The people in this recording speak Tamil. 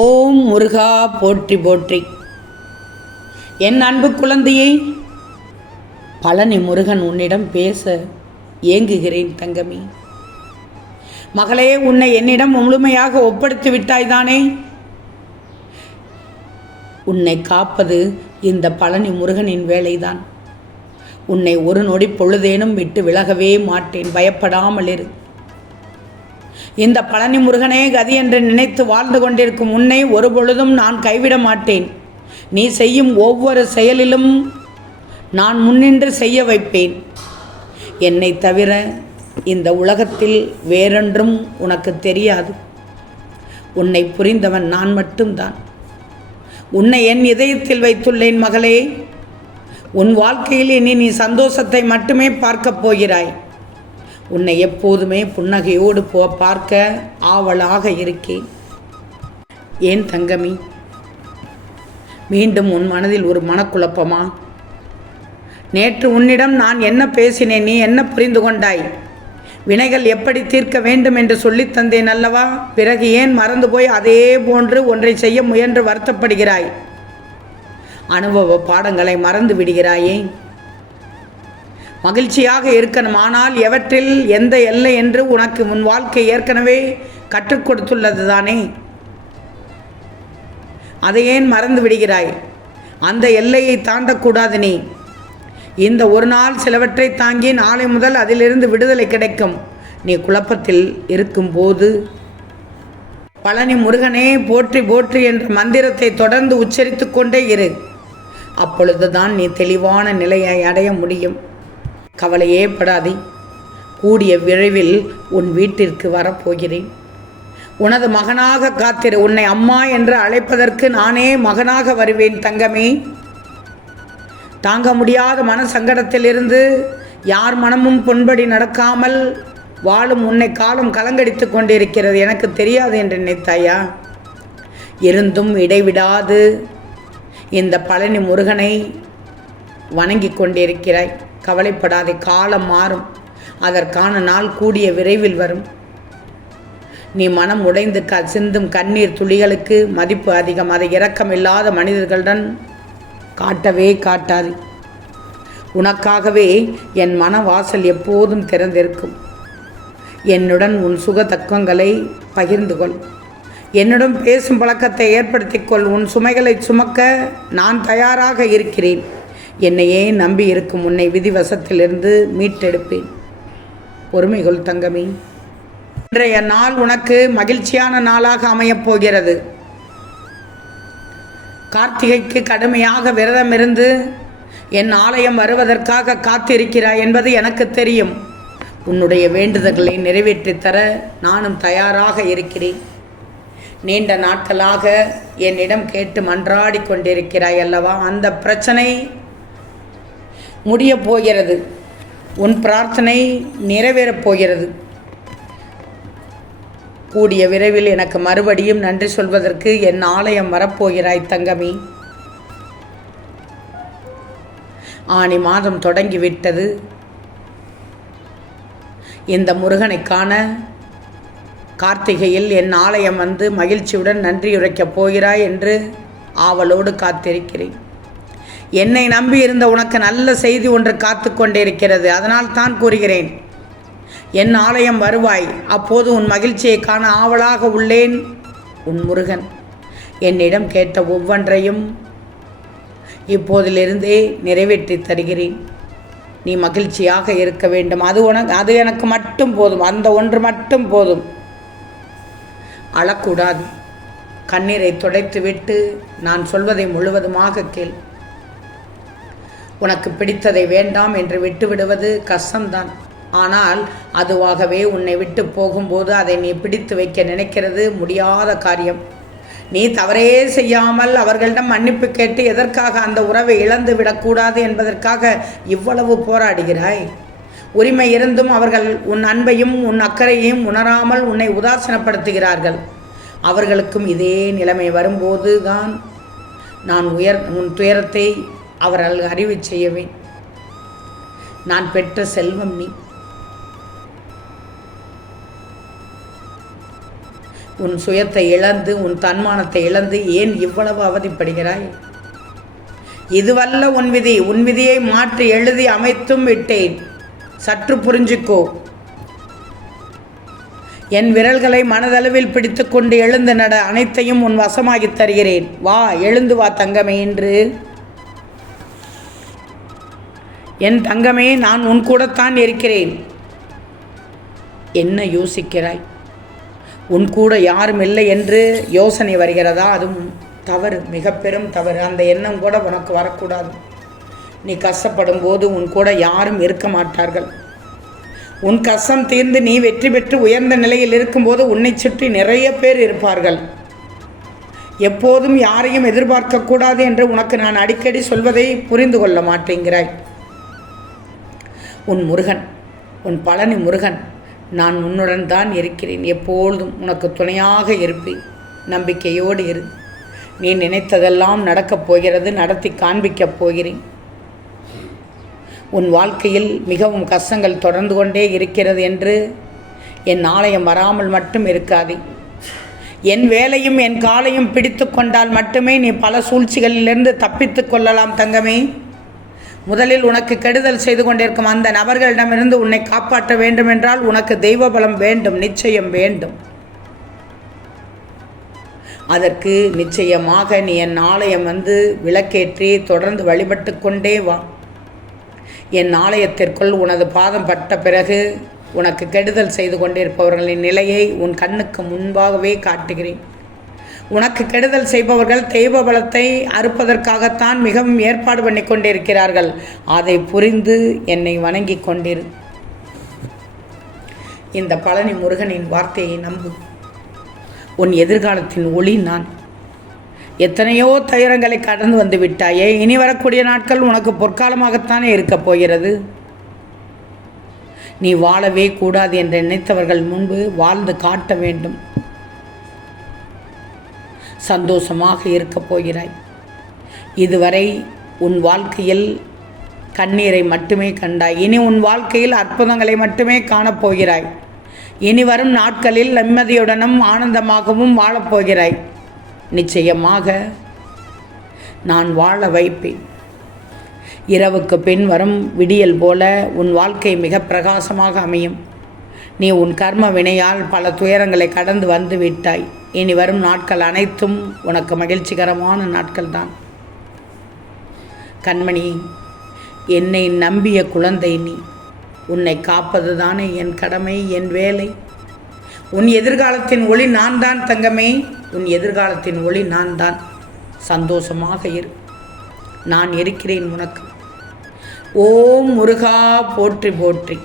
ஓம் முருகா போற்றி போற்றி. என் அன்பு குழந்தையை பழனி முருகன் உன்னிடம் பேச ஏங்குகிறேன் தங்கமி. மகளே உன்னை என்னிடம் முழுமையாக ஒப்படைத்து விட்டாய்தானே? உன்னை காப்பது இந்த பழனி முருகனின் வேலைதான். உன்னை ஒரு நொடி பொழுதேனும் விட்டு விலகவே மாட்டேன். பயப்படாமல் இரு இந்த பழனி முருகனே கதி என்று நினைத்து வாழ்ந்து கொண்டிருக்கும் உன்னை ஒரு பொழுதும் நான் கைவிட மாட்டேன். நீ செய்யும் ஒவ்வொரு செயலிலும் நான் முன்னின்று செய்ய வைப்பேன். என்னை தவிர இந்த உலகத்தில் வேறொன்றும் உனக்கு தெரியாது. உன்னை புரிந்தவன் நான் மட்டும்தான். உன்னை என் இதயத்தில் வைத்துள்ளேன் மகளே. உன் வாழ்க்கையில் இனி நீ சந்தோஷத்தை மட்டுமே பார்க்கப் போகிறாய். உன்னை எப்போதுமே புன்னகையோடு போ பார்க்க ஆவலாக இருக்கேன். ஏன் தங்கமி? மீண்டும் உன் மனதில் ஒரு மனக்குழப்பமா? நேற்று உன்னிடம் நான் என்ன பேசினேன் நீ என்ன புரிந்து கொண்டாய்? வினைகள் எப்படி தீர்க்க வேண்டும் என்று சொல்லித் தந்தேன் அல்லவா? பிறகு ஏன் மறந்து போய் அதே போன்று ஒன்றை செய்ய முயன்று வருத்தப்படுகிறாய்? அனுபவ பாடங்களை மறந்து விடுகிறாயே. மகிழ்ச்சியாக இருக்கணும். ஆனால் எவற்றில் எந்த எல்லை என்று உனக்கு உன் வாழ்க்கை ஏற்கனவே கற்றுக் கொடுத்துள்ளது தானே அதை ஏன் மறந்து விடுகிறாய்? அந்த எல்லையை தாண்டக்கூடாது நீ. இந்த ஒரு நாள் சிலவற்றை தாங்கி நாளை முதல் அதிலிருந்து விடுதலை கிடைக்கும். நீ குழப்பத்தில் இருக்கும்போது பழனி முருகனே போற்றி போற்றி என்ற மந்திரத்தை தொடர்ந்து உச்சரித்து கொண்டே இரு. அப்பொழுதுதான் நீ தெளிவான நிலையை அடைய முடியும். கவலையே படாதே. கூடிய விரைவில் உன் வீட்டிற்கு வரப்போகிறேன். உனது மகனாக காத்திரு. உன்னை அம்மா என்று அழைப்பதற்கு நானே மகனாக வருவேன் தங்கமே. தாங்க முடியாத மன சங்கடத்திலிருந்து யார் மனமும் பொன்படி நடக்காமல் வாழும் உன்னை காலம் கலங்கடித்து கொண்டிருக்கிறது. எனக்கு தெரியாது என்று நினைத்தாயா? இருந்தும் இடைவிடாது. இந்த பழனி முருகனை வணங்கி கொண்டிருக்கிறாய். கவலைப்படாதே காலம் மாறும். அதற்கான நாள் கூடிய விரைவில் வரும். நீ மனம் உடைந்து க சிந்தும் கண்ணீர் துளிகளுக்கு மதிப்பு அதிகம். அதை இரக்கம் இல்லாத மனிதர்களுடன் காட்டவே காட்டாது. உனக்காகவே என் மன வாசல் எப்போதும் திறந்திருக்கும். என்னுடன் உன் சுக தக்கங்களை பகிர்ந்து கொள். என்னுடன் பேசும் பழக்கத்தை ஏற்படுத்திக்கொள் உன் சுமைகளை சுமக்க நான் தயாராக இருக்கிறேன். என்னையே நம்பி இருக்கும் உன்னை விதிவசத்திலிருந்து மீட்டெடுப்பேன். பொறுமைகள் தங்கமே. இன்றைய நாள் உனக்கு மகிழ்ச்சியான நாளாக அமையப் போகிறது. கார்த்திகைக்கு கடுமையாக விரதம் இருந்து என் ஆலயம் வருவதற்காக காத்திருக்கிறாய் என்பது எனக்கு தெரியும். உன்னுடைய வேண்டுதல்களை நிறைவேற்றித்தர நானும் தயாராக இருக்கிறேன். நீண்ட நாட்களாக என்னிடம் கேட்டு மன்றாடி கொண்டிருக்கிறாய் அல்லவா? அந்த பிரச்சனை முடியப் போகிறது உன் பிரார்த்தனை நிறைவேறப் போகிறது கூடிய விரைவில் எனக்கு மறுபடியும் நன்றி சொல்வதற்கு என் ஆலயம் வரப்போகிறாய் தங்கமி. ஆனி மாதம் தொடங்கிவிட்டது. இந்த முருகனை காண கார்த்திகையில் என் ஆலயம் வந்து மகிழ்ச்சியுடன் நன்றியுரைக்கப் போகிறாய் என்று ஆவலோடு காத்திருக்கிறேன். என்னை நம்பி இருந்த உனக்கு நல்ல செய்தி ஒன்று காத்து கொண்டிருக்கிறது அதனால் தான் கூறுகிறேன். என் ஆலயம் வருவாய். அப்போது உன் மகிழ்ச்சியை காண ஆவலாக உள்ளேன் உன் முருகன். என்னிடம் கேட்ட ஒவ்வொன்றையும் இப்போதிலிருந்தே நிறைவேற்றி தருகிறேன். நீ மகிழ்ச்சியாக இருக்க வேண்டும். அது உனக்கு அது எனக்கு மட்டும் போதும். அந்த ஒன்று மட்டும் போதும். அழக்கூடாது கண்ணீரை துடைத்துவிட்டு நான் சொல்வதை முழுவதுமாக கேள். உனக்கு பிடித்ததை வேண்டாம் என்று விட்டுவிடுவது கஷ்டம்தான். ஆனால் அதுவாகவே உன்னை விட்டு போகும்போது அதை நீ பிடித்து வைக்க நினைக்கிறது முடியாத காரியம். நீ தவறே செய்யாமல் அவர்களிடம் மன்னிப்பு கேட்டு எதற்காக அந்த உறவை இழந்து விடக்கூடாது என்பதற்காக இவ்வளவு போராடுகிறாய்? உரிமை இருந்தும் அவர்கள் உன் அன்பையும் உன் அக்கறையையும் உணராமல் உன்னை உதாசனப்படுத்துகிறார்கள். அவர்களுக்கும் இதே நிலைமை வரும்போது தான் நான் உயர் உன் துயரத்தை அவர்கள் அறிவு செய்யவேன் நான் பெற்ற செல்வம் நீ. உன் சுயத்தை இழந்து உன் தன்மானத்தை இழந்து ஏன் இவ்வளவு அவதிப்படுகிறாய்? இதுவல்ல உன் விதி. உன் விதியை மாற்றி எழுதி அமைத்தும் விட்டேன். சற்று புரிஞ்சுக்கோ. என் விரல்களை மனதளவில் பிடித்துக்கொண்டு எழுந்து நட அனைத்தையும் உன் வசமாகித் தருகிறேன். வா எழுந்து வா தங்கமே என்று என் தங்கமே நான் உன் கூடத்தான் இருக்கிறேன். என்ன யோசிக்கிறாய்? உன் கூட யாரும் இல்லை என்று யோசனை வருகிறதா? அதுவும் தவறு மிக பெரும் தவறு. அந்த எண்ணம் கூட உனக்கு வரக்கூடாது. நீ கஷ்டப்படும் போது உன் கூட யாரும் இருக்க மாட்டார்கள். உன் கஷ்டம் தீர்ந்து நீ வெற்றி பெற்று உயர்ந்த நிலையில் இருக்கும்போது உன்னை சுற்றி நிறைய பேர் இருப்பார்கள். எப்போதும் யாரையும் எதிர்பார்க்கக்கூடாது என்று உனக்கு நான் அடிக்கடி சொல்வதை புரிந்து கொள்ள மாட்டேங்கிறாய். உன் முருகன் உன் பழனி முருகன் நான் உன்னுடன் தான் இருக்கிறேன். எப்பொழுதும் உனக்கு துணையாக இருப்பேன். நம்பிக்கையோடு இரு. நீ நினைத்ததெல்லாம் நடக்கப் போகிறது நடத்தி காண்பிக்கப் போகிறேன். உன் வாழ்க்கையில் மிகவும் கஷ்டங்கள் தொடர்ந்து கொண்டே இருக்கிறது என்று என் ஆலயம் வராமல் மட்டும் இருக்காதே. என் வேலையும் என் காலையும் பிடித்து கொண்டால் மட்டுமே நீ பல சூழ்ச்சிகளிலிருந்து தப்பித்து கொள்ளலாம் தங்கமே. முதலில் உனக்கு கெடுதல் செய்து கொண்டிருக்கும் அந்த நபர்களிடமிருந்து உன்னை காப்பாற்ற வேண்டுமென்றால் உனக்கு தெய்வ பலம் வேண்டும் நிச்சயம் வேண்டும். அதற்கு நிச்சயமாக நீ என் ஆலயம் வந்து விளக்கேற்றி தொடர்ந்து வழிபட்டு கொண்டே வா. என் ஆலயத்திற்குள் உனது பாதம் பட்ட பிறகு உனக்கு கெடுதல் செய்து கொண்டிருப்பவர்களின் நிலையை உன் கண்ணுக்கு முன்பாகவே காட்டுகிறேன். உனக்கு கெடுதல் செய்பவர்கள் தெய்வ பலத்தை அறுப்பதற்காகத்தான் மிகவும் ஏற்பாடு பண்ணி கொண்டிருக்கிறார்கள். அதை புரிந்து என்னை வணங்கி கொண்டிரு. இந்த பழனி முருகனின் வார்த்தையை நம்பு. உன் எதிர்காலத்தின் ஒளி நான். எத்தனையோ துயரங்களை கடந்து வந்து விட்டாயே இனி வரக்கூடிய நாட்கள் உனக்கு பொற்காலமாகத்தானே இருக்கப் போகிறது. நீ வாழவே கூடாது என்று நினைத்தவர்கள் முன்பு வாழ்ந்து காட்ட வேண்டும். சந்தோஷமாக இருக்கப் போகிறாய். இதுவரை உன் வாழ்க்கையில் கண்ணீரை மட்டுமே கண்டாய். இனி உன் வாழ்க்கையில் அற்புதங்களை மட்டுமே காணப்போகிறாய் இனி வரும் நாட்களில் நிம்மதியுடனும் ஆனந்தமாகவும் வாழப்போகிறாய் நிச்சயமாக நான் வாழ வைப்பேன். இரவுக்கு பின் வரும் விடியல் போல உன் வாழ்க்கை மிக பிரகாசமாக அமையும். நீ உன் கர்ம வினையால் பல துயரங்களை கடந்து வந்து விட்டாய். இனி வரும் நாட்கள் அனைத்தும் உனக்கு மகிழ்ச்சிகரமான நாட்கள்தான். கண்மணி என்னை நம்பிய குழந்தை நீ. உன்னை காப்பது தானே என் கடமை என் வேலை. உன் எதிர்காலத்தின் ஒளி நான் தான் தங்கமே. உன் எதிர்காலத்தின் ஒளி நான் தான் சந்தோஷமாக இரு. நான் இருக்கிறேன் உனக்கு. ஓம் முருகா போற்றி போற்றி.